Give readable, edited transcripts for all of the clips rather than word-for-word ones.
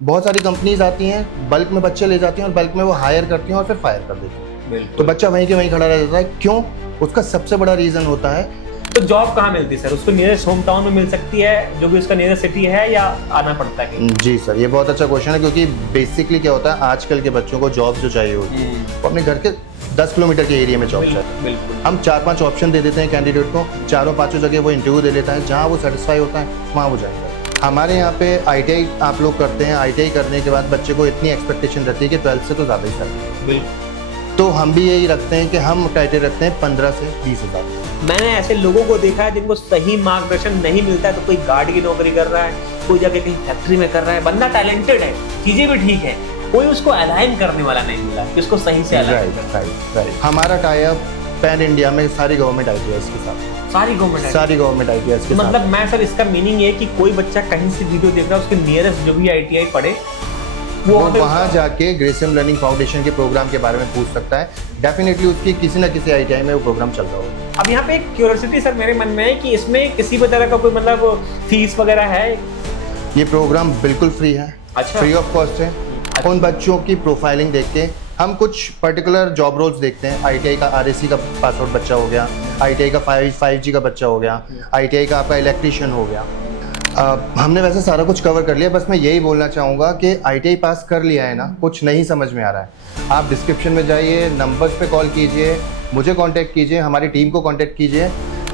बहुत सारी कंपनीज आती हैं, बल्क में बच्चे ले जाती हैं और बल्क में वो हायर करती हैं और फिर फायर कर देती हैं। तो बच्चा वहीं के वहीं खड़ा रह जाता है। क्यों? उसका सबसे बड़ा रीजन होता है। तो जॉब कहाँ मिलती है सर? उसको नियरेस्ट होम टाउन में मिल सकती है जो भी उसका नियरेस्ट सिटी है, या आना पड़ता है? जी सर, ये बहुत अच्छा क्वेश्चन है, क्योंकि बेसिकली क्या होता है, आजकल के बच्चों को जॉब जो चाहिए होती है वो अपने घर के 10 किलोमीटर के एरिया में जॉब चाहिए। बिल्कुल। हम 4-5 ऑप्शन दे देते हैं कैंडिडेट को, चारों पांचों जगह वो इंटरव्यू दे लेता है, जहाँ वो सेटिस्फाई होता है वहाँ वो जाएगा। हमारे यहाँ पे ITI आप लोग करते हैं, ITI करने के बाद बच्चे को इतनी एक्सपेक्टेशन रहती है कि 12th से तो ज़्यादा ही सैलरी। बिल्कुल। तो हम भी यही रखते हैं कि हम टाइटल रखते हैं 15 से 20 हज़ार। मैंने ऐसे लोगों को देखा है जिनको सही मार्गदर्शन नहीं मिलता है, तो कोई गार्ड की नौकरी कर रहा है, कोई जाके कहीं फैक्ट्री में कर रहा है, बंदा टैलेंटेड है, चीजें भी ठीक है, कोई उसको अलाइन करने वाला नहीं मिला कि उसको सही से अलाइन राइट। हमारा टाई अप पैन इंडिया में सारी गवर्नमेंट ITIs के साथ, सारी गवर्नमेंट ITIs के साथ। मतलब मैं सर इसका मीनिंग ये कि कोई बच्चा कहीं से वीडियो देख रहा है, उसके नियरेस्ट जो भी ITI पढ़े वो वहाँ जाके ग्रेसियम लर्निंग फाउंडेशन के प्रोग्राम के बारे में पूछ सकता है। डेफिनेटली उसकी किसी ना किसी ITI में वो प्रोग्राम चल रहा होगा। अब यहाँ पे एक क्यूरियोसिटी सर मेरे मन में है कि इसमें किसी भी तरह का कोई मतलब फीस वगैरह है? ये प्रोग्राम बिल्कुल फ्री है। अच्छा। फ्री ऑफ कॉस्ट है। उन बच्चों की प्रोफाइलिंग देख के हम कुछ पर्टिकुलर जॉब रोल्स देखते हैं। ITI का RSC का पास आउट बच्चा हो गया, ITI का 5G का बच्चा हो गया, ITI का आपका इलेक्ट्रीशियन हो गया। हमने वैसे सारा कुछ कवर कर लिया। बस मैं यही बोलना चाहूँगा कि ITI पास कर लिया है ना, कुछ नहीं समझ में आ रहा है, आप डिस्क्रिप्शन में जाइए, नंबर्स पे कॉल कीजिए, मुझे कांटेक्ट कीजिए, हमारी टीम को कांटेक्ट कीजिए।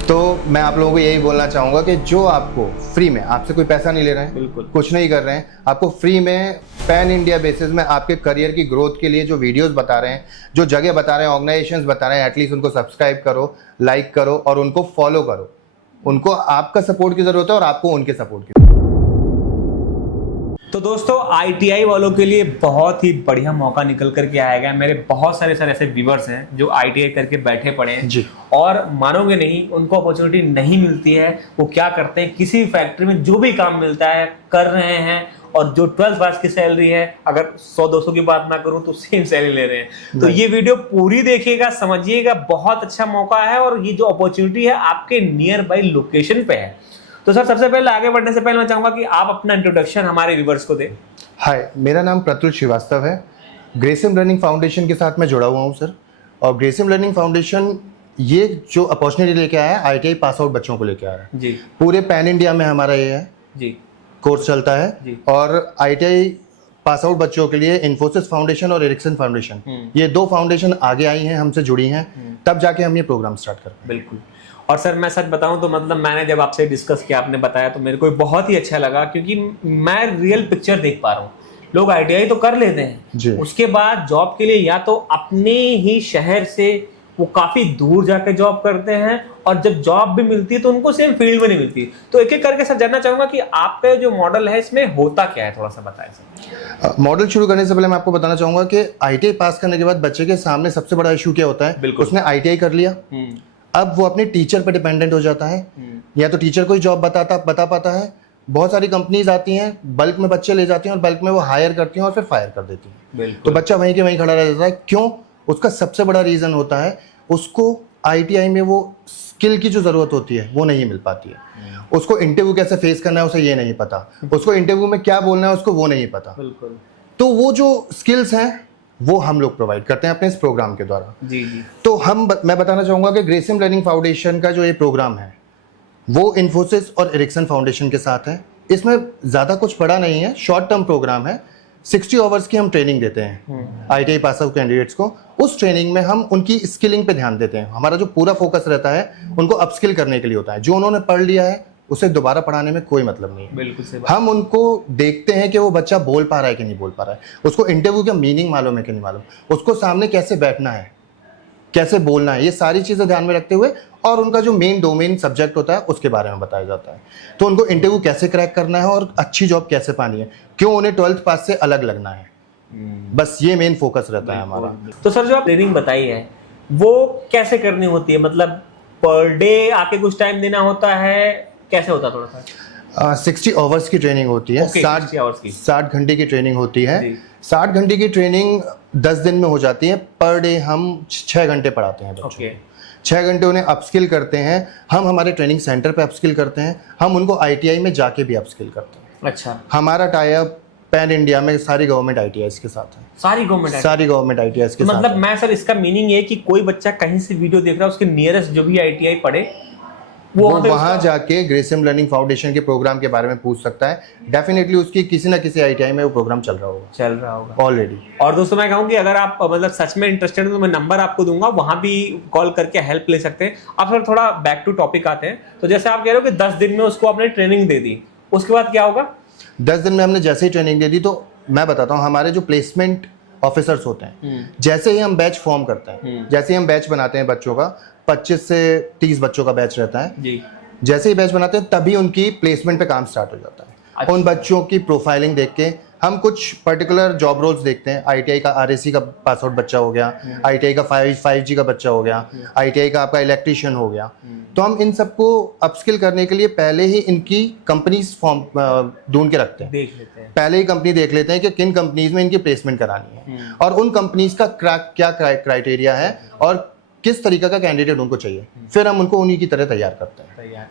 तो मैं आप लोगों को यही बोलना चाहूँगा कि जो आपको फ्री में, आपसे कोई पैसा नहीं ले रहे हैं, बिल्कुल कुछ नहीं कर रहे हैं, आपको फ्री में पैन इंडिया बेसिस में आपके करियर की ग्रोथ के लिए जो वीडियोस बता रहे हैं, जो जगह बता रहे हैं, ऑर्गेनाइजेशंस बता रहे हैं, एटलीस्ट उनको सब्सक्राइब करो, लाइक करो और उनको फॉलो करो। उनको आपका सपोर्ट की जरूरत है और आपको उनके सपोर्ट की। तो दोस्तों ITI वालों के लिए बहुत ही बढ़िया मौका निकल करके आएगा। मेरे बहुत सारे सर ऐसे व्यूअर्स हैं जो ITI करके बैठे पड़े हैं जी। और मानोगे नहीं, उनको अपॉर्चुनिटी नहीं मिलती है। वो क्या करते हैं, किसी फैक्ट्री में जो भी काम मिलता है कर रहे हैं, और जो 12th पास की सैलरी है, अगर 100-200 की बात ना करूं तो सेम सैलरी ले रहे हैं। तो ये वीडियो पूरी देखिएगा, समझिएगा, बहुत अच्छा मौका है और ये जो अपॉर्चुनिटी है आपके नियर बाई लोकेशन पे है। तो सर सबसे पहले आगे बढ़ने से पहले मैं चाहूंगा कि आप अपना इंट्रोडक्शन हमारे व्यूअर्स को दें। हाय, मेरा नाम प्रतुल श्रीवास्तव है। ग्रेसियम लर्निंग फाउंडेशन के साथ मैं जुड़ा हुआ हूँ सर। और ग्रेसियम लर्निंग फाउंडेशन ये जो अपॉर्चुनिटी लेके आया है, ITI पास आउट बच्चों को लेके आया है जी। पूरे पैन इंडिया में हमारा ये है जी कोर्स चलता है जी। और ITI पास आउट बच्चों के लिए इन्फोसिस फाउंडेशन और एरिक्सन फाउंडेशन, ये 2 फाउंडेशन आगे आई हैं, हमसे जुड़ी हैं, तब जाके हम ये प्रोग्राम स्टार्ट करते हैं। बिल्कुल। और सर मैं सच बताऊं तो मतलब मैंने जब आपसे डिस्कस किया, आपने बताया, तो मेरे को बहुत ही अच्छा लगा, क्योंकि मैं रियल पिक्चर देख पा रहा हूँ। लोग ITI तो कर लेते हैं, उसके बाद जॉब के लिए या तो अपने ही शहर से वो काफी दूर जाके जॉब करते हैं, और जब जॉब भी मिलती है तो उनको सेम फील्ड में नहीं मिलती। तो एक एक करके सर जानना चाहूंगा कि आपका जो मॉडल है इसमें होता क्या है, थोड़ा सा बताएं सर। मॉडल शुरू करने से पहले मैं आपको बताना चाहूंगा कि ITI पास करने के बाद बच्चे के सामने सबसे बड़ा इशू क्या होता है, उसने ITI कर लिया, अब वो अपने टीचर पर डिपेंडेंट हो जाता है, या तो टीचर कोई जॉब बता पाता है। बहुत सारी कंपनीज आती हैं, बल्क में बच्चे ले जाती हैं और बल्क में वो हायर करती हैं और फिर फायर कर देती हैं। तो बच्चा वहीं के वहीं खड़ा रह जाता है। क्यों? उसका सबसे बड़ा रीजन होता है उसको ITI में वो स्किल की जो जरूरत होती है वो नहीं मिल पाती है। उसको इंटरव्यू कैसे फेस करना है उसे ये नहीं पता, उसको इंटरव्यू में क्या बोलना है उसको वो नहीं पता। तो वो जो स्किल्स हैं वो हम लोग प्रोवाइड करते हैं अपने इस प्रोग्राम के द्वारा। जी जी। तो मैं बताना चाहूँगा कि ग्रेसियम लर्निंग फाउंडेशन का जो ये प्रोग्राम है वो इन्फोसिस और एरिक्सन फाउंडेशन के साथ है। इसमें ज़्यादा कुछ बड़ा नहीं है, शॉर्ट टर्म प्रोग्राम है। 60 आवर्स की हम ट्रेनिंग देते हैं ITI पास आउट कैंडिडेट्स को। उस ट्रेनिंग में हम उनकी स्किलिंग पे ध्यान देते हैं। हमारा जो पूरा फोकस रहता है उनको अपस्किल करने के लिए होता है। जो उन्होंने पढ़ लिया है उसे दोबारा पढ़ाने में कोई मतलब नहीं है। बिल्कुल सही बात। हम उनको देखते हैं कि वो बच्चा बोल पा रहा है कि नहीं बोल पा रहा है, उसको इंटरव्यू का मीनिंग मालूम है कि नहीं मालूम, उसको सामने कैसे बैठना है, कैसे बोलना है, ये सारी चीज़ें ध्यान में रखते हुए, और उनका जो मेन डोमेन सब्जेक्ट होता है उसके बारे में बताया जाता है। तो उनको इंटरव्यू कैसे क्रैक करना है और अच्छी जॉब कैसे पानी है, क्यों उन्हें 12th पास से अलग लगना है, बस ये मेन फोकस रहता है हमारा। तो सर जो आप ट्रेनिंग बताई है वो कैसे करनी होती है, मतलब पर डे आके कुछ टाइम देना होता है, कैसे होता है थोड़ा सा? 60 आवर्स की ट्रेनिंग होती है। 60 घंटे की ट्रेनिंग होती है। 60 घंटे की ट्रेनिंग 10 दिन में हो जाती है। पर डे हम 6 घंटे पढ़ाते हैं बच्चों को। 6 घंटे उन्हें अपस्किल करते हैं। हम हमारे ट्रेनिंग सेंटर पे अपस्किल करते हैं, हम उनको ITI में जाके भी अपस्किल करते हैं। अच्छा। हमारा टाई अप पैन इंडिया में सारी गवर्नमेंट ITIs के साथ है, सारी गवर्नमेंट ITIs के साथ मतलब है। मैं सर इसका मीनिंग ये कि कोई बच्चा कहीं से वीडियो देख रहा है, उसके नियरेस्ट जो भी ITI पढ़े वो वहां जाके ग्रेसिम लर्निंग फाउंडेशन के प्रोग्राम के बारे में पूछ सकता है। डेफिनेटली उसकी किसी ना किसी ITI में वो प्रोग्राम चल रहा होगा ऑलरेडी। और दोस्तों मैं कहूँ कि अगर आप मतलब सच में इंटरेस्टेड हो तो मैं नंबर आपको दूंगा, वहां भी कॉल करके हेल्प ले सकते हैं। अब सर थोड़ा बैक टू टॉपिक आते हैं। तो जैसे आप कह रहे हो कि 10 दिन में उसको आपने ट्रेनिंग दे दी, उसके बाद क्या होगा? 10 दिन में हमने जैसे ही ट्रेनिंग दे दी, तो मैं बताता हूँ हमारे जो प्लेसमेंट ऑफिसर्स होते हैं, जैसे ही हम बैच फॉर्म करते हैं, जैसे ही हम बैच बनाते हैं बच्चों का, 25 से 30 बच्चों का बैच रहता है जी। जैसे ही बैच बनाते हैं तभी उनकी प्लेसमेंट पे काम स्टार्ट हो जाता है। अच्छा। उन बच्चों की प्रोफाइलिंग देख के हम कुछ पर्टिकुलर जॉब रोल्स देखते हैं। ITI का RSC का पास आउट बच्चा हो गया, ITI का 5G का बच्चा हो गया, ITI का आपका इलेक्ट्रीशियन हो गया। तो हम इन सबको अपस्किल करने के लिए पहले ही इनकी कंपनीज फॉर्म ढूंढ के रखते हैं, देख लेते हैं, पहले ही कंपनी देख लेते हैं कि किन कंपनीज में इनकी प्लेसमेंट करानी है और उन कंपनीज का क्या क्राइटेरिया है और किस तरीके का कैंडिडेट उनको चाहिए, फिर हम उनको उन्हीं की तरह तैयार करते हैं।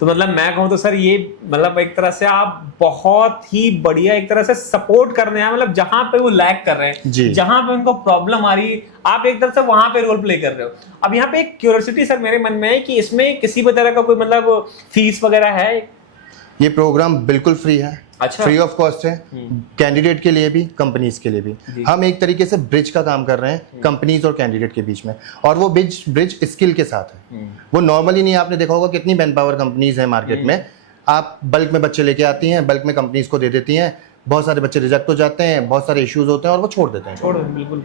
तो मतलब मैं कहूँ तो सर ये मतलब एक तरह से आप बहुत ही बढ़िया एक तरह से सपोर्ट करने हैं, मतलब जहां पे वो लैग कर रहे हैं, जहां पे उनको प्रॉब्लम आ रही है, आप एक तरह से वहां पे रोल प्ले कर रहे हो। अब यहाँ पे एक क्यूरियोसिटी सर मेरे मन में है कि इसमें किसी भी तरह का कोई मतलब फीस वगैरह है? ये प्रोग्राम बिल्कुल फ्री है। अच्छा। फ्री ऑफ कॉस्ट है, कैंडिडेट के लिए भी, कंपनीज के लिए भी। हम एक तरीके से ब्रिज का काम कर रहे हैं कंपनीज और कैंडिडेट के बीच में, और वो ब्रिज स्किल के साथ है। वो नॉर्मली नहीं, आपने देखा होगा कितनी मैन पावर कंपनीज है मार्केट में, आप बल्क में बच्चे लेके आती हैं, बल्क में कंपनीज को दे देती हैं, बहुत सारे बच्चे रिजेक्ट हो जाते हैं, बहुत सारे इश्यूज होते हैं और वो छोड़ देते हैं। बिल्कुल।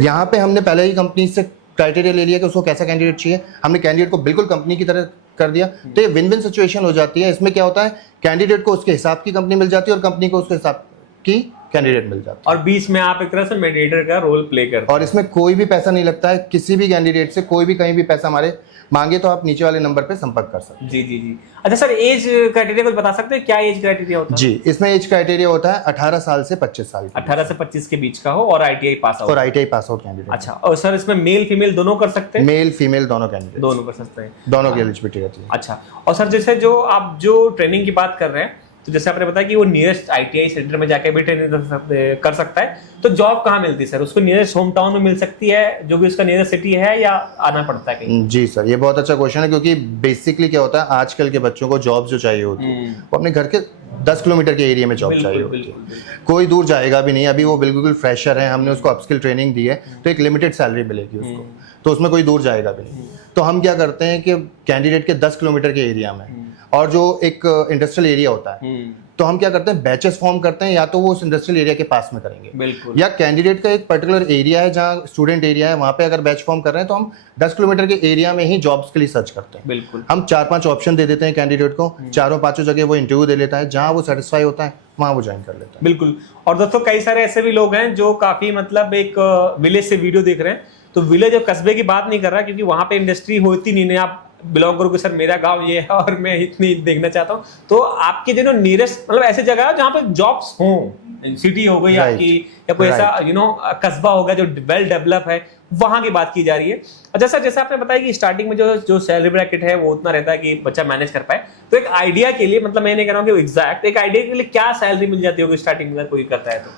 यहाँ पे हमने पहले ही कंपनी से क्राइटेरिया ले लिया कि उसको कैसा कैंडिडेट चाहिए, हमने कैंडिडेट को बिल्कुल कंपनी की तरह कर दिया। तो ये विन विन सिचुएशन हो जाती है। इसमें क्या होता है, कैंडिडेट को उसके हिसाब की कंपनी मिल जाती है और कंपनी को उसके हिसाब की कैंडिडेट मिल जाता है, और बीच में आप एक तरह से मेडिएटर का रोल प्ले करते हैं। और इसमें कोई भी पैसा नहीं लगता है। किसी भी कैंडिडेट से कोई भी कहीं भी पैसा हमारे मांगे तो आप नीचे वाले नंबर पे संपर्क कर सकते हैं। जी। अच्छा सर, एज क्राइटेरिया कुछ बता सकते हैं, क्या एज क्राइटेरिया होता है? जी, इसमें एज क्राइटेरिया होता है 18 साल से 25 साल, 18 से 25 के बीच का हो और ITI पास आउट, और ITI पास आउट कैंडिडेट। अच्छा, और सर इसमें मेल फीमेल दोनों कर सकते हैं? मेल फीमेल दोनों कैंडिडेट दोनों कर सकते हैं, दोनों की एलिजिबिलिटी रहती है। अच्छा। और सर जैसे जो आप जो ट्रेनिंग की बात कर रहे हैं, तो जैसे आपने बताया कि वो नियरेस्ट ITI सेंटर में जाके भी ट्रेनिंग कर सकता है, तो जॉब कहाँ मिलती है सर? उसको नियरेस्ट होम टाउन में मिल सकती है, जो भी उसका नियरेस्ट सिटी है, या आना पड़ता है कहीं? जी सर, ये बहुत अच्छा क्वेश्चन है, क्योंकि बेसिकली क्या होता है, आजकल के बच्चों को जॉब जो चाहिए होती है वो अपने घर के 10 किलोमीटर के एरिया में जॉब चाहिए होती है। कोई दूर जाएगा भी नहीं। अभी वो बिल्कुल फ्रेशर है, हमने उसको अपस्किल ट्रेनिंग दी है, तो एक लिमिटेड सैलरी मिलेगी उसको, तो उसमें कोई दूर जाएगा भी नहीं। तो हम क्या करते हैं कि कैंडिडेट के 10 किलोमीटर के एरिया में, और जो एक इंडस्ट्रियल एरिया होता है, तो हम क्या करते हैं, बैचेस फॉर्म करते हैं, या तो वो उस इंडस्ट्रियल एरिया के पास में करेंगे, बिल्कुल, या कैंडिडेट का एक पर्टिकुलर एरिया है जहाँ स्टूडेंट एरिया है, वहाँ पे अगर बैच फॉर्म कर रहे हैं तो हम 10 किलोमीटर के एरिया में ही जॉब्स के लिए सर्च करते हैं। बिल्कुल, हम 4-5 ऑप्शन दे देते हैं कैंडिडेट को, चारों पांचों जगह वो इंटरव्यू दे लेता है, जहाँ वो सेटिस्फाई होता है वहाँ वो ज्वाइन कर लेता है। बिल्कुल। और दोस्तों कई सारे ऐसे भी लोग हैं जो काफी मतलब एक विलेज से वीडियो देख रहे हैं, तो विलेज और कस्बे की बात नहीं कर रहा, क्योंकि वहां पे इंडस्ट्री होती नहीं है, आप बिलोंग करो कि सर मेरा गांव ये है और मैं इतनी देखना चाहता हूँ, तो आपके जो नियरेस्ट मतलब ऐसी जगह है जहाँ पे जॉब्स हों, सिटी हो गई आपकी, या कोई ऐसा कस्बा होगा जो वेल डेवलप है, वहां की बात की जा रही है। अच्छा सर, जैसा आपने बताया कि स्टार्टिंग में जो सैलरी ब्रैकेट है वो उतना रहता है कि बच्चा मैनेज कर पाए, तो एक आइडिया के लिए, मतलब मैं नहीं कह रहा हूँ कि एग्जैक्ट, एक आइडिया के लिए क्या सैलरी मिल जाती होगी स्टार्टिंग में अगर कोई करता है तो?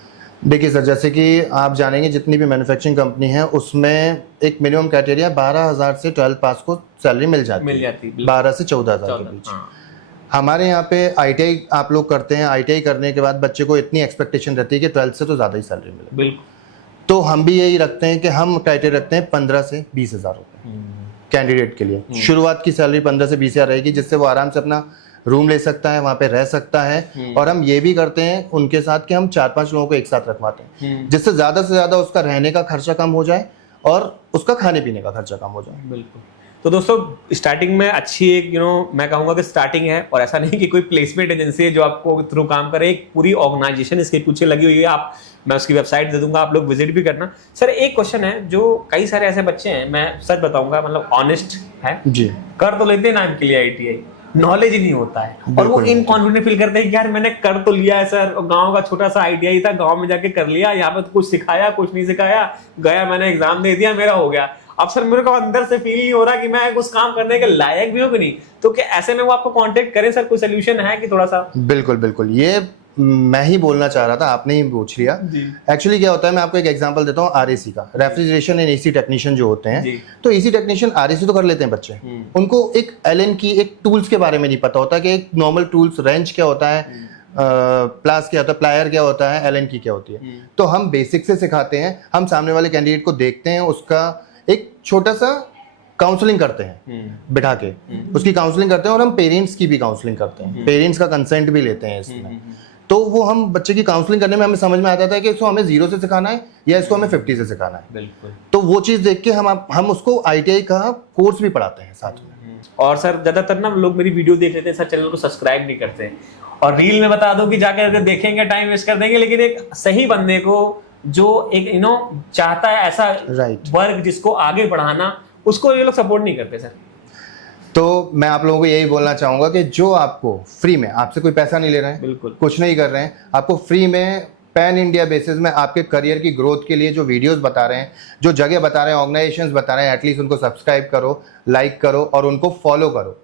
देखिए सर, जैसे कि आप जानेंगे जितनी भी मैन्युफैक्चरिंग कंपनी है उसमें एक मिनिमम क्राइटेरिया 12,000 से 12 पास को सैलरी मिल जाती है, 12 से 14,000 के बीच। हमारे यहाँ पे ITI आप लोग करते हैं, ITI करने के बाद बच्चे को इतनी एक्सपेक्टेशन रहती है कि 12 से तो ज़्यादा ही सैलरी मिले। बिल्कुल। तो हम भी यही रखते हैं कि हम क्राइटेरिया रखते हैं 15 से 20,000 रुपये कैंडिडेट के लिए। शुरुआत की सैलरी 15 से 20,000 रहेगी, जिससे वो आराम से अपना रूम ले सकता है, वहाँ पे रह सकता है। और हम ये भी करते हैं उनके साथ कि हम 4-5 लोगों को एक साथ रखवाते हैं, जिससे ज़्यादा से ज़्यादा उसका रहने का खर्चा कम हो जाए और उसका खाने पीने का खर्चा कम हो जाए। बिल्कुल। तो दोस्तों स्टार्टिंग में अच्छी एक मैं कहूँगा कि स्टार्टिंग है, और ऐसा नहीं कि कोई प्लेसमेंट एजेंसी है जो आपको थ्रू काम करे, एक पूरी ऑर्गेनाइजेशन इसके पीछे लगी हुई है। मैं उसकी वेबसाइट दे दूंगा, आप लोग विजिट भी करना। सर एक क्वेश्चन है, जो कई सारे ऐसे बच्चे हैं, मैं सच बताऊंगा मतलब ऑनेस्ट है जी, कर तो लेते हैं नाम के लिए ITI, नॉलेज ही नहीं होता है, और वो इनकॉन्फिडेंट फील करते हैं कि यार मैंने कर तो लिया है सर, गांव का छोटा सा ITI था, गांव में जाके कर लिया, यहाँ पे तो कुछ सिखाया कुछ नहीं सिखाया, गया मैंने एग्जाम दे दिया, मेरा हो गया। अब सर मेरे को अंदर से फील नहीं हो रहा कि मैं उस काम करने के लायक भी हूँ कि नहीं, तो क्या ऐसे में वो आपको कांटेक्ट करें सर? कोई सोल्यूशन है कि थोड़ा सा? बिल्कुल बिल्कुल, ये मैं ही बोलना चाह रहा था, आपने ही पूछ लिया। एक्चुअली क्या होता है, मैं आपको एक एग्जांपल देता हूँ आरएसी का, रेफ्रिजरेशन एंड एसी टेक्नीशियन जो होते हैं, तो एसी टेक्नीशियन आरएसी तो कर लेते हैं बच्चे, उनको एक एलन की एक टूल्स के बारे में नहीं पता होता कि एक नॉर्मल टूल्स, रेंच क्या होता है, प्लास क्या होता है, प्लायर क्या होता है, एलन की क्या होती है। तो हम बेसिक से सिखाते हैं, हम सामने वाले कैंडिडेट को देखते हैं, उसका एक छोटा सा काउंसलिंग करते हैं बिठा के, उसकी काउंसलिंग करते हैं, और हम पेरेंट्स की भी काउंसलिंग करते हैं, पेरेंट्स का कंसेंट भी लेते हैं इसमें। तो वो हम बच्चे की काउंसलिंग करने में हमें समझ में आता था कि इसको हमें 0 से सिखाना है या इसको हमें 50 से सिखाना है। बिल्कुल। तो वो चीज़ देख के हम उसको ITI का कोर्स भी पढ़ाते हैं साथ में। और सर ज्यादातर ना लोग मेरी वीडियो देख लेते हैं सर, चैनल को सब्सक्राइब नहीं करते हैं, और रील में बता दो कि जाकर अगर देखेंगे टाइम वेस्ट कर देंगे, लेकिन एक सही बंदे को जो एक चाहता है ऐसा वर्क जिसको आगे बढ़ाना, उसको ये लोग सपोर्ट नहीं करते सर। तो मैं आप लोगों को यही बोलना चाहूंगा कि जो आपको फ्री में, आपसे कोई पैसा नहीं ले रहे हैं, बिल्कुल कुछ नहीं कर रहे हैं, आपको फ्री में पैन इंडिया बेसिस में आपके करियर की ग्रोथ के लिए जो वीडियोस बता रहे हैं, जो जगह बता रहे हैं, ऑर्गेनाइजेशंस बता रहे हैं, एटलीस्ट उनको सब्सक्राइब करो, लाइक करो और उनको फॉलो करो।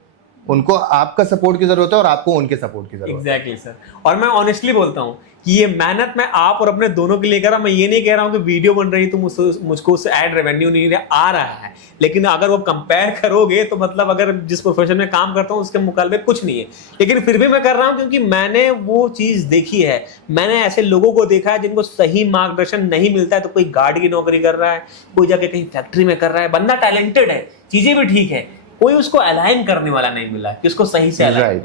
उनको आपका सपोर्ट की जरूरत है और आपको उनके सपोर्ट की जरूरत है। Exactly sir. और मैं ऑनेस्टली बोलता हूँ कि ये मेहनत मैं आप और अपने दोनों के लिए कर रहा हूँ। मैं ये नहीं कह रहा हूँ कि वीडियो बन रही तो मुझको उससे ऐड रेवेन्यू नहीं आ रहा है, लेकिन अगर वो कंपेयर करोगे तो मतलब अगर जिस प्रोफेशन में काम करता हूँ उसके मुकाबले कुछ नहीं है, लेकिन फिर भी मैं कर रहा हूँ क्योंकि मैंने वो चीज देखी है। मैंने ऐसे लोगों को देखा है जिनको सही मार्गदर्शन नहीं मिलता है, तो कोई गार्ड की नौकरी कर रहा है, कोई जाके कहीं फैक्ट्री में कर रहा है, बंदा टैलेंटेड है, चीजें भी ठीक है, कोई उसको अलाइन करने वाला नहीं मिला कि उसको सही से अलाइन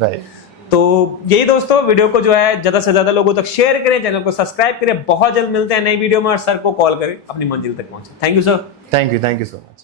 राइट। तो यही दोस्तों, वीडियो को जो है ज्यादा से ज्यादा लोगों तक शेयर करें, चैनल को सब्सक्राइब करें। बहुत जल्द मिलते हैं नई वीडियो में, और सर को कॉल करें अपनी मंजिल तक पहुंचे। Thank you sir. Thank you so much.